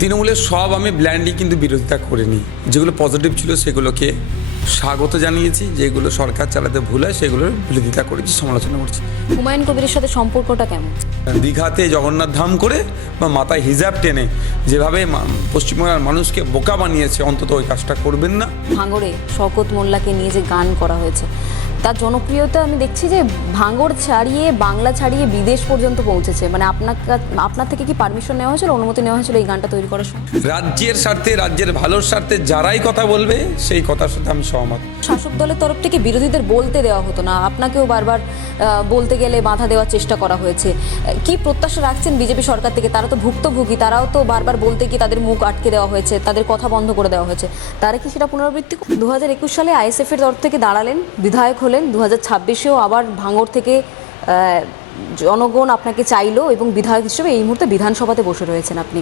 তৃণমূলের সব আমি ব্ল্যান্ডলি কিন্তু বিরোধিতা করিনি। যেগুলো পজিটিভ ছিল সেগুলোকে স্বাগত জানিয়েছি, যেগুলো সরকার চালাতে ভুল হয় সেগুলোর বিরোধিতা করেছি, সমালোচনা করছি। হুমায়ুন কবিরের সাথে সম্পর্কটা কেমন? দীঘাতে জগন্নাথ ধাম করে বা মাথায় হিজাব টেনে যেভাবে পশ্চিমবঙ্গের মানুষকে বোকা বানিয়েছে, অন্তত ওই কাজটা করবেন না। ভাঙড়ে শওকত মোল্লাকে নিয়ে যে গান করা হয়েছে, তার জনপ্রিয়তা আমি দেখছি যে ভাঙড় ছাড়িয়ে, বাংলা ছাড়িয়ে বিদেশ পর্যন্ত পৌঁছেছে। মানে আপনার থেকে কি পারমিশন নেওয়া হয়েছিল, অনুমতি নেওয়া হয়েছিল এই গানটা তৈরি করার সময়? রাজ্যের স্বার্থে, রাজ্যের ভালোর স্বার্থে যারাই কথা বলবে সেই কথার সাথে আমি সহমত। শাসক দলের তরফ থেকে বিরোধীদের বলতে দেওয়া হতো না, আপনাকেও বারবার বলতে গেলে বাধা দেওয়ার চেষ্টা করা হয়েছে। কি প্রত্যাশা রাখছেন বিজেপি সরকার থেকে? তারা তো ভুক্তভোগী, তারাও তো বারবার বলতে গিয়ে তাদের মুখ আটকে দেওয়া হয়েছে, তাদের কথা বন্ধ করে দেওয়া হয়েছে। তারা কি সেটা পুনরাবৃত্তি? 2021 সালে আইএসএফ এর তরফ থেকে দাঁড়ালেন, বিধায়ক হলেন। 2026-এও আবার ভাঙড় থেকে জনগণ আপনাকে চাইলো এবং বিধায়ক হিসেবে এই মুহূর্তে বিধানসভাতে বসে রয়েছেন আপনি।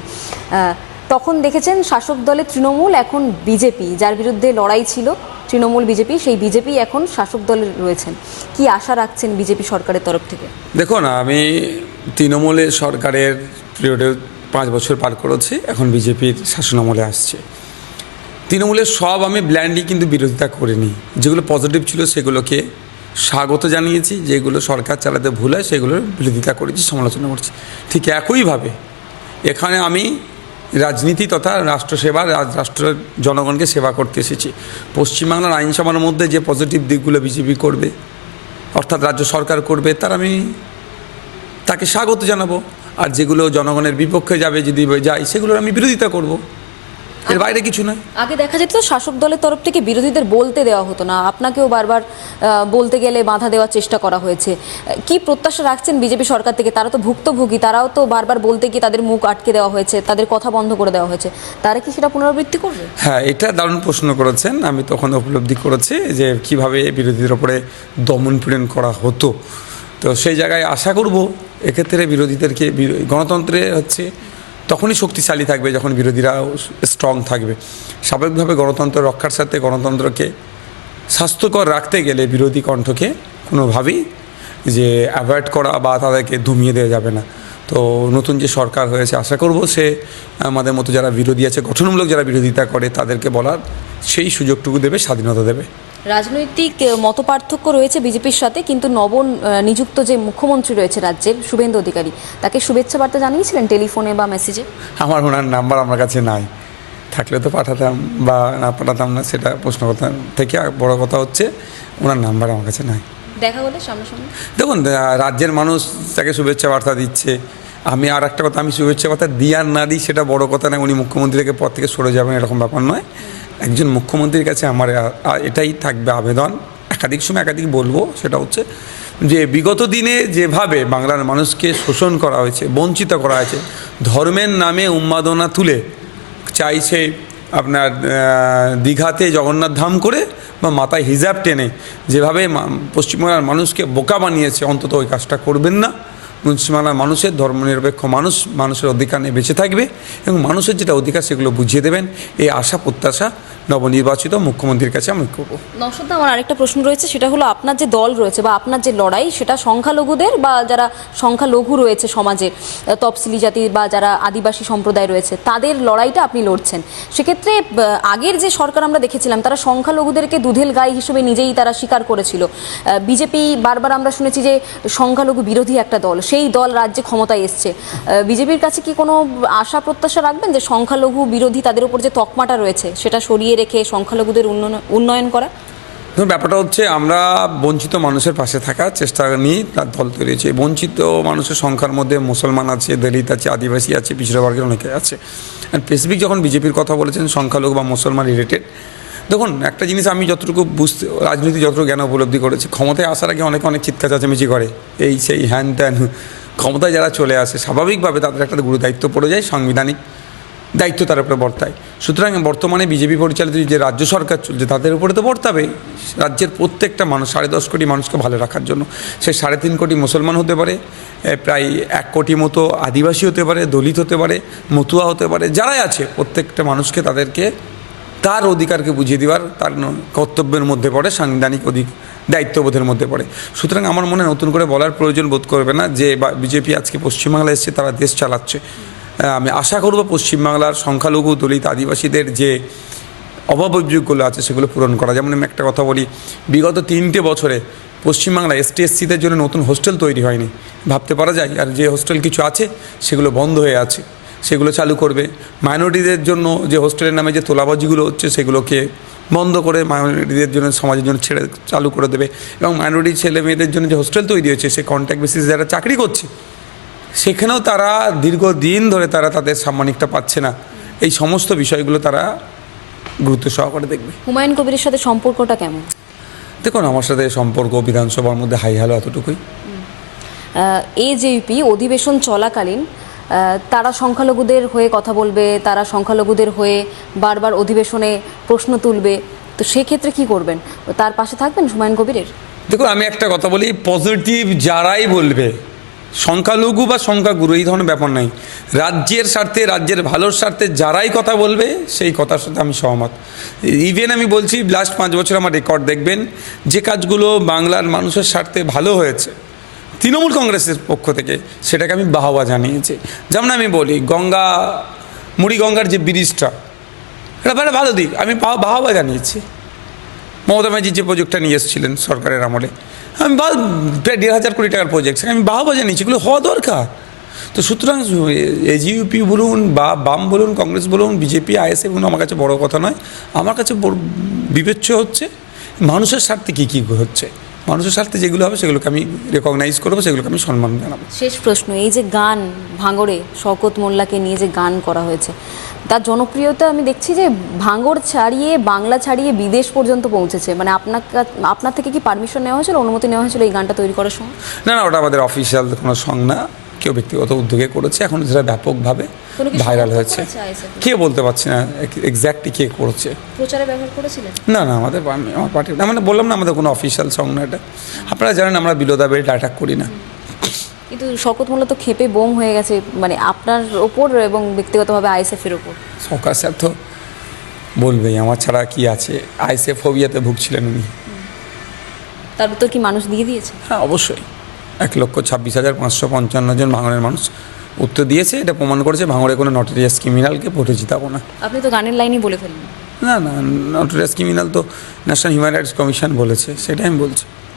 তখন দেখেছেন শাসক দলে তৃণমূল, এখন বিজেপি, যার বিরুদ্ধে লড়াই ছিল তৃণমূল বিজেপি, সেই বিজেপি এখন শাসক দলে রয়েছেন। কি আশা রাখছেন বিজেপি সরকারের তরফ থেকে? দেখুন, আমি তৃণমূলের সরকারের পিরিয়ডে 5 বছর পার করেছি, এখন বিজেপির শাসনামলে আসছে। তৃণমূলের সব আমি ব্ল্যান্ডলি কিন্তু বিরোধিতা করিনি। যেগুলো পজিটিভ ছিল সেগুলোকে স্বাগত জানিয়েছি, যেগুলো সরকার চালাতে ভুল হয় সেগুলোর বিরোধিতা করেছি, সমালোচনা করছি। ঠিক একইভাবে এখানে আমি রাজনীতি তথা রাষ্ট্রসেবা, রাষ্ট্রের জনগণকে সেবা করতে এসেছি। পশ্চিমবাংলার আইনসভার মধ্যে যে পজিটিভ দিকগুলো বিজেপি করবে, অর্থাৎ রাজ্য সরকার করবে, তার আমি তাকে স্বাগত জানাবো। আর যেগুলো জনগণের বিপক্ষে যাবে, যদি যাই, সেগুলোর আমি বিরোধিতা করব। এর বাইরে কিছু নয়। আগে দেখা যেত শাসক দলের তরফ থেকে বিরোধীদের বলতে দেওয়া হতো না, আপনাকেও বারবার বলতে গেলে বাধা দেওয়ার চেষ্টা করা হয়েছে। কি প্রত্যাশা রাখছেন বিজেপি সরকার থেকে? তারা তো ভুক্তভোগী, তারাও তো বারবার বলতে গিয়ে তাদের মুখ আটকে দেওয়া হয়েছে, তাদের কথা বন্ধ করে দেওয়া হয়েছে। তারা কি সেটা পুনরাবৃত্তি করবে? হ্যাঁ, এটা দারুণ প্রশ্ন করেছেন। আমি তখন উপলব্ধি করেছি যে কিভাবে বিরোধীদের ওপরে দমন পীড়ন করা হতো। তো সেই জায়গায় আশা করব এক্ষেত্রে বিরোধীদেরকে, গণতন্ত্রে হচ্ছে তখনই শক্তিশালী থাকবে যখন বিরোধীরা স্ট্রং থাকবে। স্বাভাবিকভাবে গণতন্ত্র রক্ষার সাথে গণতন্ত্রকে স্বাস্থ্যকর রাখতে গেলে বিরোধী কণ্ঠকে কোনোভাবেই যে অ্যাভয়েড করা বা তাদেরকে দমিয়ে দেওয়া যাবে না। তো নতুন যে সরকার হয়েছে, আশা করব সে আমাদের মতো যারা বিরোধী আছে, গঠনমূলক যারা বিরোধিতা করে, তাদেরকে বলার সেই সুযোগটুকু দেবে, স্বাধীনতা দেবে। রাজনৈতিক মতপার্থক্য রয়েছে বিজেপির সাথে, কিন্তু নিযুক্ত যে মুখ্যমন্ত্রী রয়েছে রাজ্যের, শুভেন্দু অধিকারী, তাকে শুভেচ্ছা বার্তা জানিয়েছিলেন টেলিফোনে বা মেসেজে? আমার ওনার নাম্বার আমার কাছে নাই, থাকলে তো পাঠাতাম বা না পাঠাতাম না, সেটা প্রশ্ন কথা থেকে বড় কথা হচ্ছে ওনার নাম্বার আমার কাছে নাই। দেখা হলে সামনাসামনি? দেখুন, রাজ্যের মানুষ তাকে শুভেচ্ছা বার্তা দিচ্ছে। আমি আর একটা কথা, আমি শুভেচ্ছা বার্তা দিই আর না দিই সেটা বড় কথা নয়। উনি মুখ্যমন্ত্রী থেকে পদ থেকে সরে যাবেন এরকম ব্যাপার নয়। একজন মুখ্যমন্ত্রীর কাছে আমার এটাই থাকবে আবেদন, একাধিক সময় একাধিক বলবো, সেটা হচ্ছে যে বিগত দিনে যেভাবে বাংলার মানুষকে শোষণ করা হয়েছে, বঞ্চিত করা হয়েছে, ধর্মের নামে উন্মাদনা তুলে চাইছে আপনার দীঘাতে জগন্নাথ ধাম করে বা মাথায় হিজাব টেনে যেভাবে পশ্চিমবাংলার মানুষকে বোকা বানিয়েছে, অন্তত ওই কাজটা করবেন না। পশ্চিমবাংলার মানুষের ধর্মনিরপেক্ষ মানুষের অধিকার নিয়ে বেঁচে থাকবে এবং মানুষের যেটা অধিকার সেগুলো বুঝিয়ে দেবেন, এই আশা প্রত্যাশা নবনির্বাচিত মুখ্যমন্ত্রীর কাছে আমি করব। নওশাদ, আমার আরেকটা প্রশ্ন রয়েছে, সেটা হলো আপনার যে দল রয়েছে বা আপনার যে লড়াই, সেটা সংখ্যালঘুদের বা যারা সংখ্যালঘু রয়েছে সমাজে, তফসিলি জাতি বা যারা আদিবাসী সম্প্রদায় রয়েছে, তাদের লড়াইটা আপনি লড়ছেন। সেক্ষেত্রে আগের যে সরকার আমরা দেখেছিলাম, তারা সংখ্যালঘুদেরকে দুধেল গাই হিসেবে নিজেই তারা স্বীকার করেছিল। বিজেপি বারবার আমরা শুনেছি যে সংখ্যালঘু বিরোধী একটা দল, সেই দল রাজ্যে ক্ষমতায় এসছে। বিজেপির কাছে কি কোনো আশা প্রত্যাশা রাখবেন যে সংখ্যালঘু বিরোধী তাদের উপর যে তকমাটা রয়েছে সেটা সরিয়ে রেখে সংখ্যালঘুদের উন্নয়ন করা? ব্যাপারটা হচ্ছে আমরা বঞ্চিত মানুষের পাশে থাকার চেষ্টা নিয়ে তার দল তৈরি হয়েছে। বঞ্চিত মানুষের সংখ্যার মধ্যে মুসলমান আছে, দলিত আছে, আদিবাসী আছে, পিছিয়ে বর্গের অনেকে আছে। আর স্পেসিফিক যখন বিজেপির কথা বলেছেন সংখ্যালঘু বা মুসলমান রিলেটেড, দেখুন একটা জিনিস আমি যতটুকু রাজনীতি যতটুকু জ্ঞান উপলব্ধি করেছি, ক্ষমতায় আসার আগে অনেক চিৎকার চেঁচামেচি করে, এই সেই হ্যান ত্যান। ক্ষমতায় যারা চলে আসে স্বাভাবিকভাবে তাদের একটা গুরু দায়িত্ব পড়ে যায়, সাংবিধানিক দায়িত্ব তার উপরে বর্তায়। সুতরাং বর্তমানে বিজেপি পরিচালিত যে রাজ্য সরকার চলছে তাদের উপরে তো বর্তাবে। রাজ্যের প্রত্যেকটা মানুষ, 10.5 কোটি মানুষকে ভালো রাখার জন্য, সে 3.5 কোটি মুসলমান হতে পারে, প্রায় 1 কোটি মতো আদিবাসী হতে পারে, দলিত হতে পারে, মতুয়া হতে পারে, যারাই আছে প্রত্যেকটা মানুষকে তাদেরকে তার অধিকারকে বুঝিয়ে দেওয়ার তার কর্তব্যের মধ্যে পড়ে, সাংবিধানিক দায়িত্ববোধের মধ্যে পড়ে। সুতরাং আমার মনে নতুন করে বলার প্রয়োজন বোধ করবে না যে বিজেপি আজকে পশ্চিমবাংলায় এসছে, তারা দেশ চালাচ্ছে। আমি আশা করব পশ্চিমবাংলার সংখ্যালঘু দলিত আদিবাসীদের যে অভাব অভিযোগগুলো আছে সেগুলো পূরণ করা। যেমন আমি একটা কথা বলি, বিগত 3টে বছরে পশ্চিমবাংলা ST/SCদের জন্য নতুন হোস্টেল তৈরি হয়নি, ভাবতে পারা যায়। আর যে হোস্টেল কিছু আছে সেগুলো বন্ধ হয়ে আছে, সেগুলো চালু করবে। মাইনরিটিদের জন্য যে হোস্টেলের নামে যে তোলাবাজিগুলো হচ্ছে সেগুলোকে বন্ধ করে মাইনরিটিদের জন্য, সমাজের জন্য ছেড়ে চালু করে দেবে। এবং মাইনরিটি ছেলে মেয়েদের জন্য যে হোস্টেল তৈরি হয়েছে, সে কন্ট্রাক্ট বেসিসে যারা চাকরি করছে সেখানেও তারা দীর্ঘদিন ধরে তারা তাদের সাম্মানিকটা পাচ্ছে না। এই সমস্ত বিষয়গুলো তারা গুরুত্ব সহকারে দেখবে। হুমায়ুন কবিরের সাথে সম্পর্কটা কেমন? দেখুন, আমার সাথে সম্পর্ক বিধানসভার মধ্যে হাই হ্যালো এতটুকুই। AJP অধিবেশন চলাকালীন তারা সংখ্যালঘুদের হয়ে কথা বলবে, তারা সংখ্যালঘুদের হয়ে বারবার অধিবেশনে প্রশ্ন তুলবে, তো সেক্ষেত্রে কি করবেন? তার পাশে থাকবেন হুমায়ুন কবিরের? দেখুন, আমি একটা কথা বলি, পজিটিভ যারাই বলবে, সংখ্যালঘু বা সংখ্যাগুরু এই ধরনের ব্যাপার নাই, রাজ্যের স্বার্থে, রাজ্যের ভালোর স্বার্থে যারাই কথা বলবে সেই কথার সাথে আমি সহমত। ইভেন আমি বলছি, লাস্ট 5 বছর আমার রেকর্ড দেখবেন, যে কাজগুলো বাংলার মানুষের স্বার্থে ভালো হয়েছে তৃণমূল কংগ্রেসের পক্ষ থেকে, সেটাকে আমি বাহবা জানিয়েছি। যেমন আমি বলি, মুড়িগঙ্গার যে ব্রিজটা, এটা ভালো দিক, আমি বাহবা জানিয়েছি। মমতা ব্যানার্জি যে প্রজেক্টটা নিয়ে এসেছিলেন সরকারের আমলে, আমি প্রায় 1,500 কোটি টাকার প্রজেক্ট, সেখানে আমি বাহবা জানিয়েছি, এগুলো হওয়া দরকার। তো সুতরাং AJP বলুন বা বাম বলুন, কংগ্রেস বলুন, BJP, ISF বলুন, আমার কাছে বড় কথা নয়। আমার কাছে বিবেচ্য হচ্ছে মানুষের স্বার্থে কী কী হচ্ছে, মানুষের স্বার্থে যেগুলো হবে সেগুলোকে আমি রেকগনাইজ করবো, সেগুলোকে আমি সম্মান জানাবো। শেষ প্রশ্ন, এই যে গান ভাঙড়ে শওকত মোল্লাকে নিয়ে যে গান করা হয়েছে, তার জনপ্রিয়তা আমি দেখছি যে ভাঙড় ছাড়িয়ে, বাংলা ছাড়িয়ে বিদেশ পর্যন্ত পৌঁছেছে। মানে আপনার থেকে কি পারমিশন নেওয়া হয়েছিল, অনুমতি নেওয়া হয়েছিল এই গানটা তৈরি করার সময়? না, ওটা আমাদের অফিসিয়াল কোনো সং না, কেউ ব্যক্তিগত উদ্যোগে করেছে। এখন যেটা ব্যাপকভাবে ভাইরাল হয়েছে, কে বলতে পারছি না এক্স্যাক্টলি কে করেছে। প্রচারে ব্যবহার করেছিলেন? না, আমার পার্টি, মানে বললাম না, আমাদের কোনো অফিসিয়াল সং না এটা। আপনারা জানেন আমরা বিলো দ্য বেল্ট অ্যাটাক করি না। কিন্তু শওকত মোল্লা তো ক্ষেপে বোম হয়ে গেছে, মানে আপনার ওপর এবং ব্যক্তিগতভাবে ISF-এর ওপর। সরকার স্যার তো বলবেই, আমার ছাড়া কি আছে। ISF ফোবিয়াতে ভুগছিলেন উনি। তার উত্তর কি মানুষ দিয়ে দিয়েছে? হ্যাঁ, অবশ্যই। 1,26,555 জন ভাঙড়ের মানুষ উত্তর দিয়েছে। এটা প্রমাণ করেছে ভাঙড়ে কোনো নটোরিয়াস ক্রিমিনালকে ভোটে জিতাবো না। আপনি তো গানের লাইনই বলে ফেললেন। না, নটোরিয়াস ক্রিমিনাল তো ন্যাশনাল হিউম্যান রাইটস কমিশন বলেছে, সেটাই আমি বলছি।